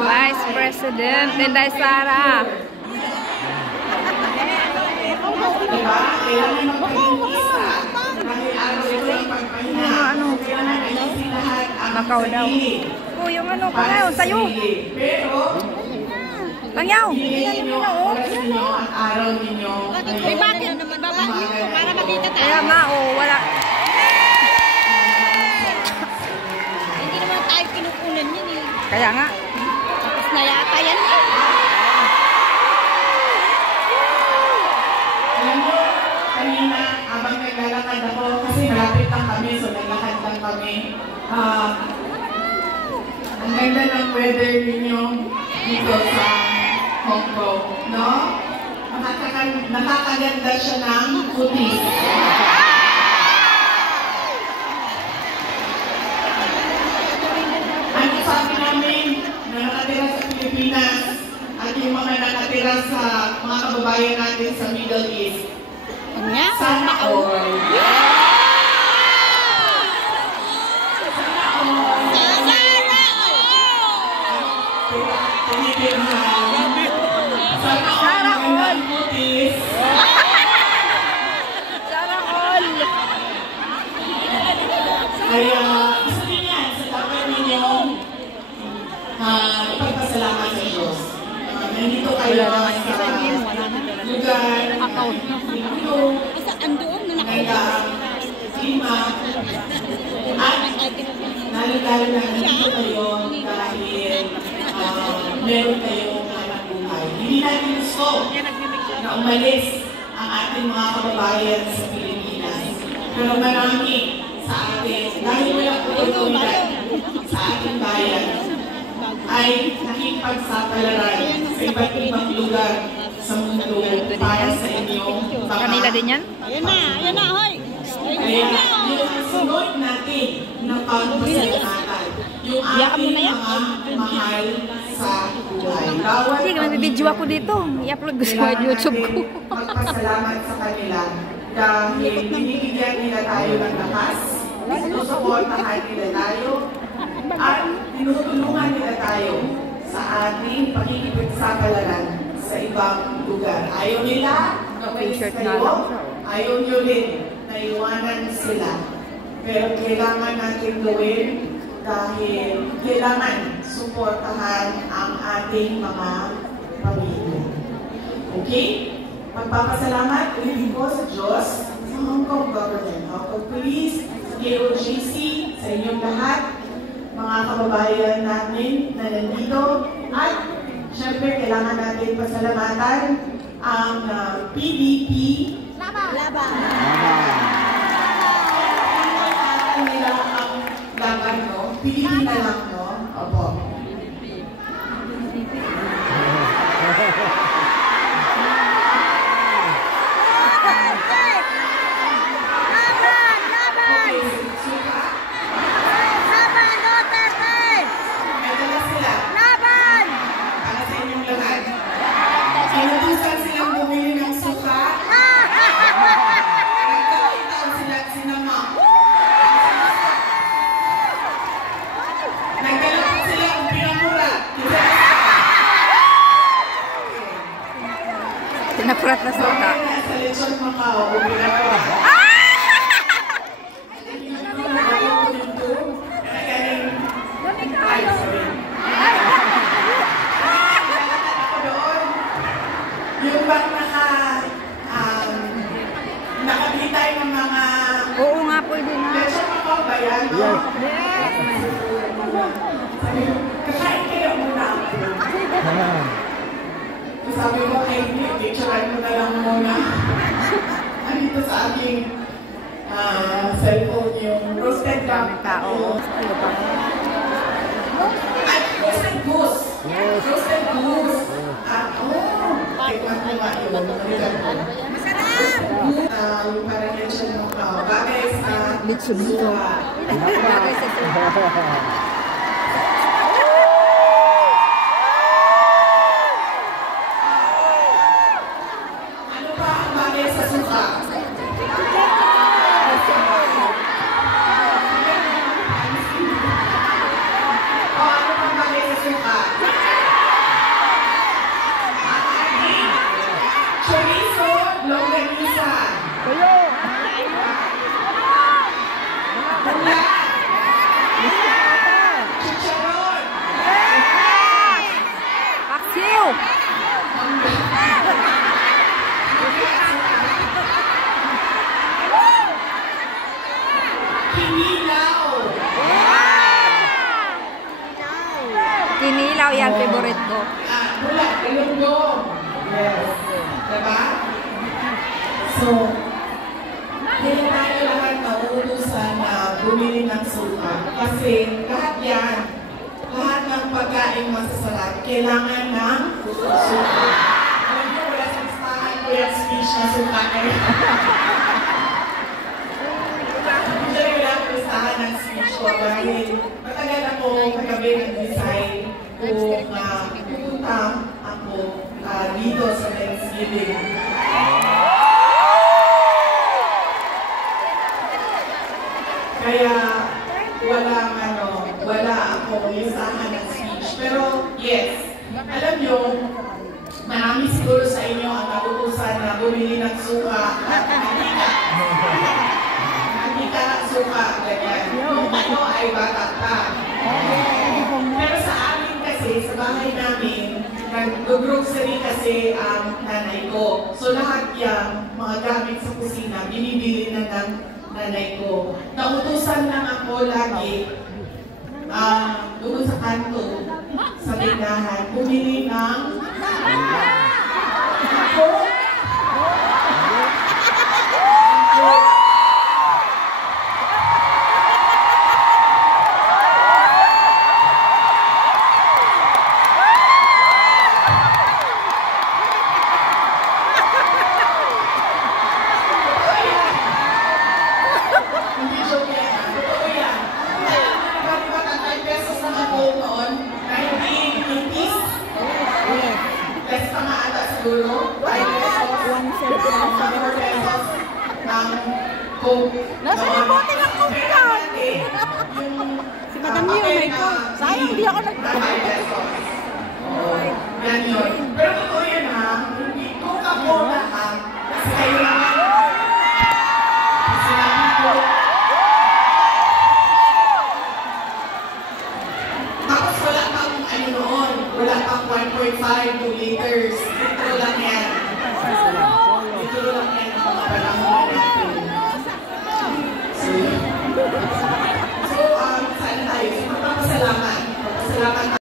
Vice President Inday Sara. Bakaw daw. Yung ano, pangaw, sayo. Langyaw. May bakit naman baba para makita tayo. Kaya nga, wala. Hindi naman tayo kinukunan yun eh. Kaya nga. Tapos na yata yan eh. Kanina, abang naglalakad ako, kasi malapit lang kami, so naglakad lang kami. Ang ganda ng weather ninyo dito sa Hong Kong, no? Nakakaganda siya ng kutis. Ang sabi namin na nakatira sa Pilipinas at yung mga nakatira sa mga kababayan natin sa Middle East, sana all. Kaya, gusto din yan sa dapat ninyo ipagpasalamat sa Diyos. Nandito kayo sa lugar na klima at nalagalo na nandito kayo dahil meron kayong hanap buhay. Hindi natin gusto na umalis ang ating mga kababayan sa Pilipinas. Pero marami sa atin, dahil walang oportunidad sa ating bayan, ay nakipagsapalaran sa iba't ibang lugar sa mundo para sa inyong mga Kanila din yan? Ayan na, hoy! Kaya yung sunod natin na pagpasalamatan, yung ating mga mahal sa buhay. Hindi, magbibidyo ako dito. I-upload ko sa YouTube ko. Magpasalamat sa kanila dahil binibigyan nila tayo ng lakas, susuportahan nila tayo, at tinutulungan nila tayo sa ating pakikipagsapalaran sa ibang lugar. Ayaw nila na walis kayo, ayaw nyo rin na iwanan sila. Pero kailangan natin gawin dahil kailangan suportahan ang ating mga pamilya. Okay? Magpapasalamat ulit ko sa Diyos, sa Hong Kong Government, Hong Kong Police, KOGC, sa inyong lahat, mga kababayan namin na nandito, at syempre kailangan natin pasalamatan ang PDP Laban! nila ang laban, no? PDP na lang, no? Opo. Pinapurat na suka. Sa Lechon Macao, pinapurat. Yung bang nakabitay ng mga... Oo nga, pwede na. Lechon Macao ba yan? Yes. Kakain kayo muna. Sabi ko, ay, picturean mo na lang muna. Andito sa aking cellphone yung roasted tao. At roasted goose. Roasted goose. At, tikman ko nga yun. Masarap! Yung parang lechon mo ka. Bagay sa suha. Bagay sa suha. Yes. Diba? So, hindi tayo lahat nauutusan na bumili ng suka. Kasi lahat yan, lahat ng pagkain masasarap, kailangan ng suka. Alam niyo, wala sa listahan ko yung speech na suka eh. Hindi wala sa listahan ng speech ko dahil matagal ako kagabi nag-design kung pupunta ako dito sa Thanksgiving. Kaya wala akong listahan ng speech. Pero yes, alam nyo, marami siguro sa inyo ang natutusan na bumili ng suka at mantika, suka, ganyan. Yung ano ay bata pa. Pero sa amin kasi, sa bahay namin, nag-grocery kasi ang nanay ko. So lahat yan, mga gamit sa kusina, binibili na ng nanay ko. Nautusan lang ako lagi doon sa kanto, sa tindahan, bumili ng nasa nabote ng Coke yan? Si Madam Yu, may Coke. Sayang, hindi ako nag-Coke. Yan yun. Pero totoo yun ha, hindi Coca-Cola ha. Kasi kayo naman. Sinabi ko. Tapos wala pang ano noon, wala pang 1.5 liters. Litro lang yan. Litro lang yan ang mga panahon natin. So, sana tayo. Magpapasalamat.